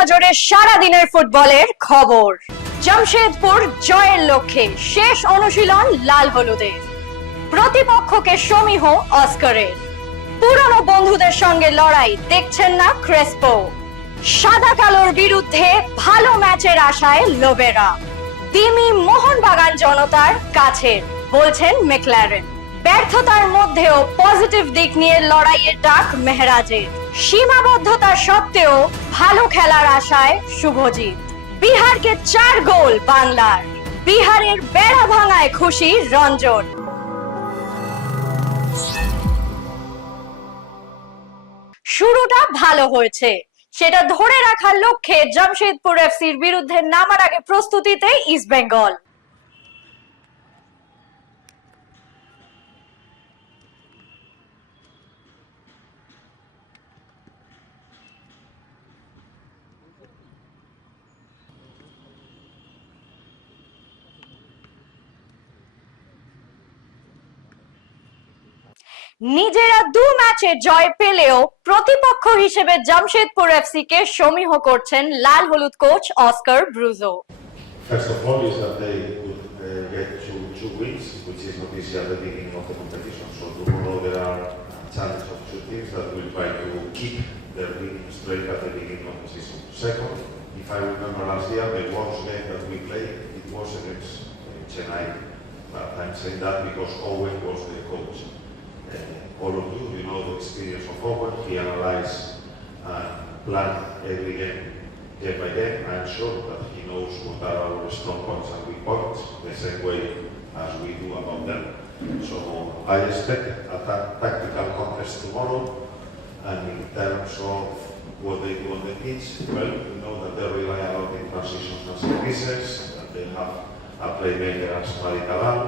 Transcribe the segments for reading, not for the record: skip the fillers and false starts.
নজরে সারা দিনের ফুটবলের খবর। জামশেদপুর জয়ের লক্ষ্যে শেষ অনুশীলন লাল হলুদের, প্রতিপক্ষকে সমীহ অস্কারের। পুরনো বন্ধুদের সঙ্গে লড়াই দেখছেন না ক্রেসপো। সাদা কালোর বিরুদ্ধে ভালো ম্যাচের আশায় লোবেরা। দিমি মোহনবাগান জনতার কাছের বলছেন ম্যাকলারেন। ব্যর্থতার মধ্যেও পজিটিভ দিক নিয়ে লড়াইয়ের ডাক মেহরাজের। সীমাবদ্ধতা সত্ত্বেও ভালো খেলার আশায় শুভজিৎ। বিহারকে 4 গোল বাংলার, বিহারের বেড়া ভাঙায় খুশি রঞ্জন। শুরুটা ভালো হয়েছে, সেটা ধরে রাখার লক্ষ্যে জামশেদপুর এফসির বিরুদ্ধে নামার আগে প্রস্তুতিতে ইস্টবেঙ্গল। নিজেরা 2 ম্যাচে জয় পেলেও প্রতিপক্ষ হিসেবে জামশেদপুর এফসি কে সমীহ করছেন লাল হলুদ coach Oscar Bruzon. First of all, is that they would get to 2 wins, which is not easy at the beginning of the competition. So tomorrow there are challenges of 2 teams that will try to keep their winning streak at the beginning of the season. Second, if I remember last year, the worst game that we played, it was against Chennai. But I'm saying that because Owen was the coach. All of you know the experience of Owen. He analyzes and plans every game by game. I'm sure that he knows what are our strong points and weak points, the same way as we do about them. So I expect a tactical contest tomorrow, and in terms of what they do on the pitch, well, we know that they rely a lot in transitions and set pieces, that they have a playmaker as Malik Alal,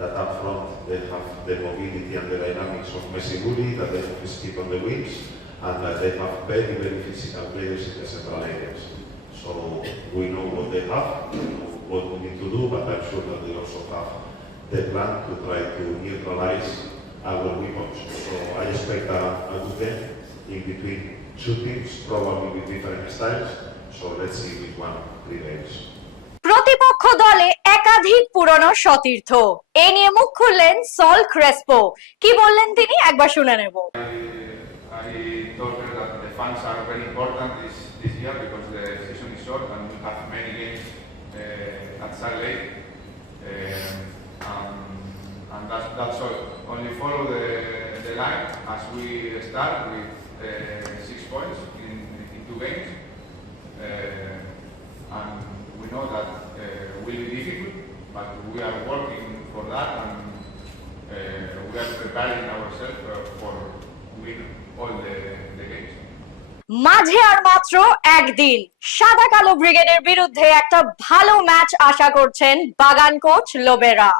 that up front they have the mobility and the dynamics of Messi Bulli, that they have speed on the wings, and that they have very, very physical players in the central areas. So we know what they have, what we need to do, but I'm sure that they also have the plan to try to neutralize our weapons. So I expect a good game in between 2 teams, probably with different styles. So let's see which one prevails. প্রতিপক্ষ দলে একাধিক পুরনো সতীর্থ, এ নিয়ে মুখ খুললেন Saul Crespo. কি বললেন তিনি একবার শুনে নেব। I told her that the fans are very important this year because the season is short and we have many games at Salt Lake, and that's all. Only follow the line as we start with 6 points in 2 games, and we know that will be difficult, but we are working for that, and we are preparing ourselves for win all the games. মাঝে আর মাত্র একদিন, সাদা কালো ব্রিগেডের বিরুদ্ধে একটা ভালো match আশা করছেন বাগান coach Lobera.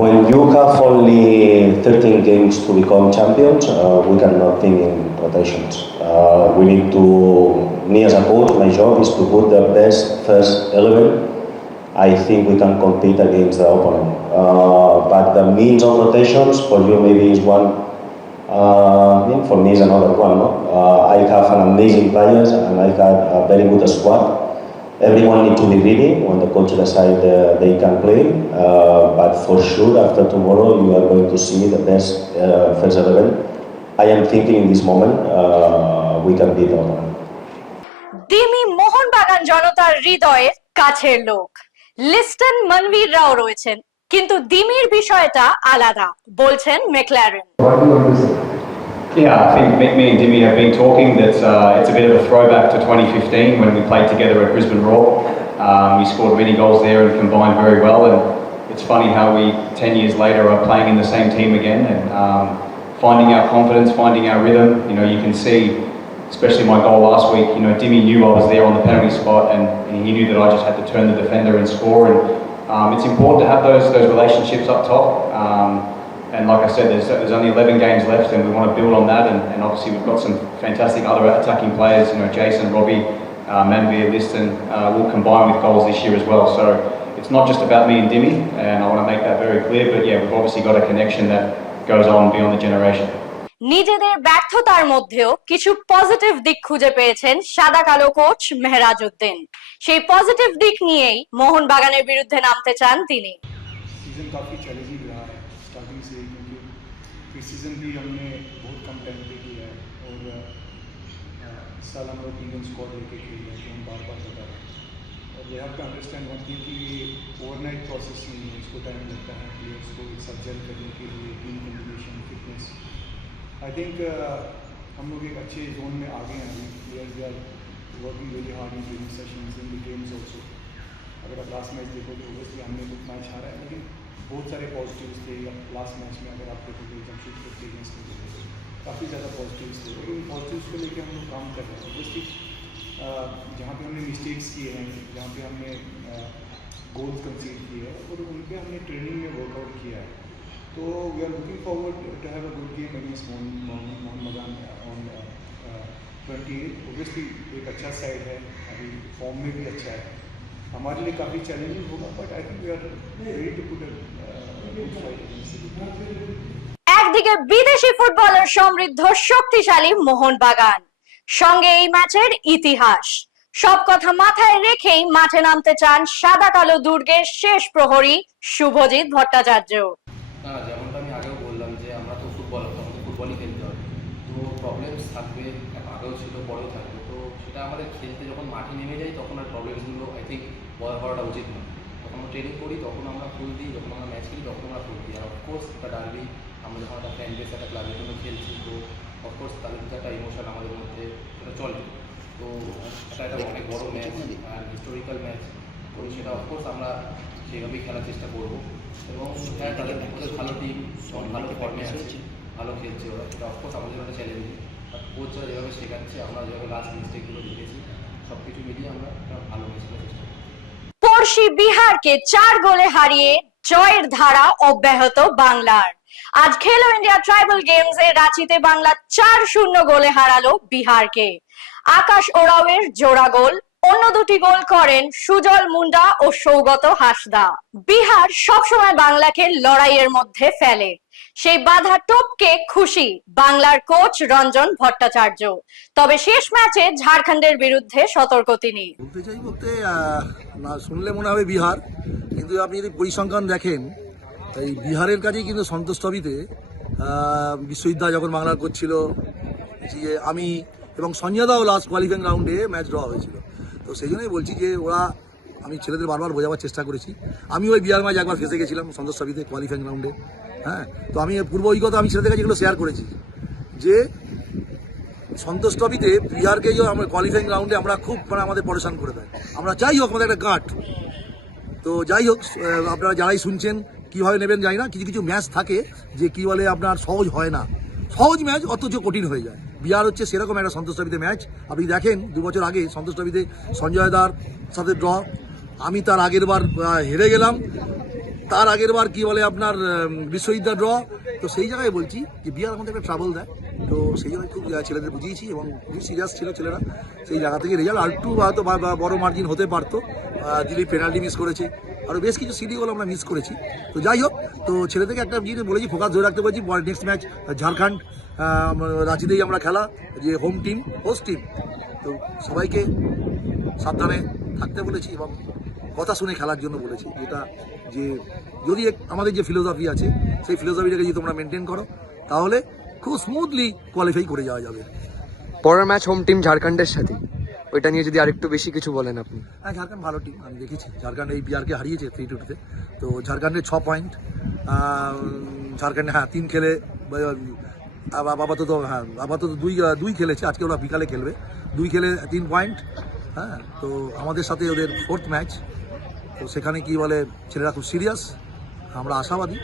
When you have only 13 games to become champions, we cannot think in rotations. We need to, me as a coach, my job is to put the best first 11. I think we can compete against the opponent. But the means of rotations for you maybe is one, for me is another one. No? I have an amazing players and I have a very good squad. Everyone needs to be ready when the coach decides they can play. But for sure, after tomorrow, you are going to see the best first 11. I am thinking in this moment we can beat the opponent. দিমি Mohun Bagan জনতার হৃদয়ের কাছের লোক। Liston মনভীররাও রয়েছেন, কিন্তু দিমির বিষয়টা আলাদা বলছেন McLaren. Yeah, I think me and Dimmy have been talking that it's a bit of a throwback to 2015 when we played together at Brisbane Roar. We scored many goals there and combined very well, and it's funny how we 10 years later are playing in the same team again and finding our confidence, finding our rhythm. You know, you can see, especially my goal last week, you know, Dimmy knew I was there on the penalty spot and he knew that I just had to turn the defender and score, and it's important to have those relationships up top. And like I said, there's only 11 games left and we want to build on that, and obviously we've got some fantastic other attacking players, you know, Jason, Robbie, Manveer, Liston will combine with goals this year as well. So it's not just about me and Dimmy, and I want to make that very clear, but yeah, we've obviously got a connection that goes on beyond the generation. নিজেদের ব্যর্থতার মধ্যেও কিছু positive দিক খুঁজে পেয়েছেন সাদা কালো coach Mehraj Uddin. সেই পজিটিভ দিক নিয়েই মোহনবাগানের বিরুদ্ধে নামতে চান তিনি। सीज़न काफ़ी चैलेंजिंग रहा है स्टार्टिंग से ही, क्योंकि प्री सीज़न भी हमने बहुत कम टाइम पे किया है और इस साल हम लोग इंडियन स्क्वाड लेके खेल रहे हैं, जो हम बार बार बता रहे हैं। और we have to understand one thing कि ये ओवरनाइट प्रोसेस नहीं है, इसको टाइम लगता है प्लेयर्स को एक साथ जेल करने के लिए, team combination, fitness. I think हम लोग एक अच्छे जोन में आ गए हैं अभी। Players are working very hard in training sessions, in the games also. अगर आप लास्ट मैच देखो तो ओबियसली हमने कुछ मैच हारा है, लेकिन बहुत सारे पॉजिटिव्स थे लास्ट मैच में। अगर आप देखोगे जमशेदपुर के अगेंस्ट में काफ़ी ज़्यादा पॉजिटिव्स थे, और इन पॉजिटिव्स को लेकर हम लोग काम कर रहे हैं। ओबियसली जहाँ पे हमने मिस्टेक्स किए हैं, जहाँ पे हमने गोल्स कंसीड किए हैं, और उन पर हमने ट्रेनिंग में वर्कआउट किया है। तो we are looking forward to have a good game against Mohun Bagan on 28। Obviously एक अच्छा साइड है, अभी फॉर्म में भी अच्छा है। हमारे लिए काफ़ी चैलेंजिंग होगा, but I think we are ready to put a good fight against the একদিকে বিদেশি ফুটবলের সমৃদ্ধ শক্তিশালী মোহনবাগান, সঙ্গে এই ম্যাচের ইতিহাস, সব কথা মাথায় রেখেই মাঠে নামতে চান সাদা কালো দুর্গের শেষ প্রহরী শুভজিৎ ভট্টাচার্য। না, যেমনটা আমি আগেও বললাম যে আমরা তো ফুটবলার, আমাদের ফুটবলই খেলতে হবে। তো প্রবলেমস থাকবে, আগেও ছিল, পরেও থাকবে। তো সেটা আমাদের খেলতে যখন মাঠে নেমে যাই তখন আর প্রবলেমসগুলো আই থিঙ্ক বড় হওয়াটা উচিত না। যখন আমরা ট্রেনিং করি তখন আমরা ফুল দিই, যখন আমরা ম্যাচ খেলি তখন আমরা ফুল দিই। আর অফকোর্স একটা ডার্বি, আমরা যখন একটা ফ্যান বেস একটা ক্লাবের জন্য খেলছি, তো অফকোর্স তাদের ভিতরে একটা ইমোশন আমাদের মধ্যে সেটা চলে। তো এটা একটা অনেক বড় ম্যাচ আর হিস্টোরিক্যাল ম্যাচ, তো সেটা অফকোর্স আমরা সেইভাবেই খেলার চেষ্টা করবো। এবং হ্যাঁ, তাদের ভালো টিম, ভালো ফর্মে আছে, ভালো খেলছে ওরা, সেটা অফকোর্স আমাদের একটা চ্যালেঞ্জিং। বাট কোচরা যেভাবে শেখাচ্ছে, আমরা যেভাবে লাস্ট মিস্টেকগুলো দেখেছি, সব কিছু মিলিয়ে আমরা একটা ভালো ম্যাচ খেলার চেষ্টা করবো। পড়শি বিহারকে 4 গোলে হারিয়ে জয়ের ধারা অব্যাহত বাংলার। আজ খেলো ইন্ডিয়া ট্রাইবাল গেমসে রাঁচিতে বাংলা 4-0 গোলে হারালো বিহারকে। আকাশ ওরাওয়ের জোড়া গোল, অন্য দুটি গোল করেন সুজল মুন্ডা ও সৌগত হাসদা। বিহার সবসময় বাংলাকে লড়াইয়ের মধ্যে ফেলে, সেই বাধা টপকে খুশি বাংলার কোচ রঞ্জন ভট্টাচার্য। তবে শেষ ম্যাচে ঝাড়খণ্ডের বিরুদ্ধে সতর্ক তিনি। বলতে চাই বলতে না শুনলে মনে হবে বিহার, কিন্তু আপনি যদি পরিসংখ্যান দেখেন, এই বিহারের কাছেই কিন্তু সন্তোষ ট্রফিতে বিশ্ববিদ্যালয় যখন বাংলার কোচ ছিল, যে আমি এবং সঞ্জয় দাও লাস্ট কোয়ালিফাইং রাউন্ডে ম্যাচ ড্র হয়েছিল। তো সেই জন্যই বলছি যে ওরা, আমি ছেলেদের বারবার বোঝাবার চেষ্টা করেছি। আমি ওই বিহার ম্যাচ একবার ফেসে গেছিলাম সন্তোষ ট্রফিতে কোয়ালিফাইং রাউন্ডে। হ্যাঁ, তো আমি পূর্ব অভিজ্ঞতা আমি ছেলেদের কাছে এগুলো শেয়ার করেছি যে সন্তোষ ট্রফিতে বিহারকে যে আমরা কোয়ালিফাইং রাউন্ডে আমরা খুব আমাদের পরেশান করে দেয়। আমরা যাই হোক, আমাদের একটা গাঁট। তো যাই হোক, আপনারা যারাই শুনছেন কীভাবে নেবেন জানি না, কিছু কিছু ম্যাচ থাকে যে কী বলে আপনার সহজ হয় না, সহজ ম্যাচ অথচ কঠিন হয়ে যায়। বিহার হচ্ছে সেরকম একটা সন্তোষ ট্রফিতে ম্যাচ। আপনি দেখেন 2 বছর আগে সন্তোষ ট্রফিতে সঞ্জয় দার সাথে ড্র, আমি তার আগের বার হেরে গেলাম, তার আগের বার কী বলে আপনার বিশ্ববিদ্যালয় ড্র। তো সেই জায়গায় বলছি যে বিহার আমাদের একটা ট্রাবল দেয়। তো সেই জন্য খুব ছেলেদের বুঝিয়েছি এবং খুবই সিরিয়াস ছিল ছেলেরা। সেই জায়গা থেকে রেজাল্ট আরেকটু হয়তো বড় মার্জিন হতে পারতো। দিলীপ পেনাল্টি মিস করেছে, আরও বেশ কিছু সিটি গোল আমরা মিস করেছি। তো যাই হোক, তো ছেলেদেরকে একটা জিনিস বলেছি, ফোকাস ধরে রাখতে বলেছি। নেক্সট ম্যাচ ঝাড়খণ্ড, রাঁচিতেই আমরা খেলা, যে হোম টিম, হোস্ট টিম। তো সবাইকে সাবধানে থাকতে বলেছি এবং কথা শুনে খেলার জন্য বলেছি, যেটা যে যদি আমাদের যে ফিলোসফি আছে সেই ফিলোসফিটাকে যদি তোমরা মেনটেন করো তাহলে খুব স্মুথলি কোয়ালিফাই করে যাওয়া যাবে। পরের ম্যাচ হোম টিম ঝাড়খণ্ডের সাথে, ওইটা নিয়ে যদি আরেকটু বেশি কিছু বলেন আপনি। হ্যাঁ, ঝাড়খণ্ড ভালো টিম, আমি দেখেছি। ঝাড়খণ্ড এই বিহারকে হারিয়েছে 3-2-তে। তো ঝাড়খণ্ডের 6 পয়েন্ট, ঝাড়খণ্ডে 3 খেলে আপাতত 2 খেলেছে। আজকে ওরা বিকালে খেলবে, 2 খেলে 3 পয়েন্ট। হ্যাঁ, তো আমাদের সাথে ওদের 4th ম্যাচ। তো সেখানে কি বলে ছেলেরা খুব সিরিয়াস, আমরা আশাবাদী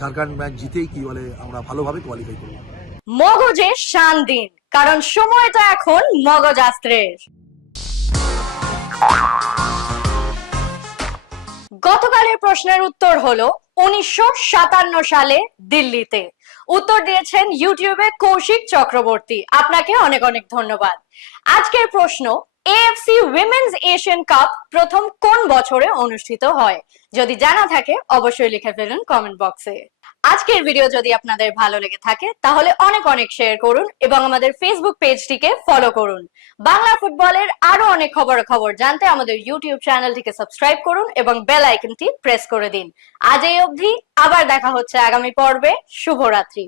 ঝাড়খণ্ড ম্যাচ জিতেই কি বলে আমরা ভালোভাবে কোয়ালিফাই করব। মগজে শান দিন, কারণ সময়টা এখন মগজাস্ত্রের। গতকালের প্রশ্নের উত্তর হলো 1957 সালে দিল্লিতে। উত্তর দিয়েছেন ইউটিউবে কৌশিক চক্রবর্তী, আপনাকে অনেক অনেক ধন্যবাদ। আজকের প্রশ্ন, এএফসি উইমেন্স এশিয়ান কাপ প্রথম কোন বছরে অনুষ্ঠিত হয়? যদি জানা থাকে অবশ্যই লিখে ফেলুন কমেন্ট বক্সে। আজকের ভিডিও যদি আপনাদের ভালো লেগে থাকে তাহলে অনেক অনেক শেয়ার করুন এবং আমাদের ফেসবুক পেজটিকে ফলো করুন। বাংলা ফুটবলের আরো অনেক খবর জানতে আমাদের ইউটিউব চ্যানেলটিকে সাবস্ক্রাইব করুন এবং বেল আইকনটি প্রেস করে দিন। আজ এই অবধি, আবার দেখা হচ্ছে আগামী পর্বে। শুভরাত্রি।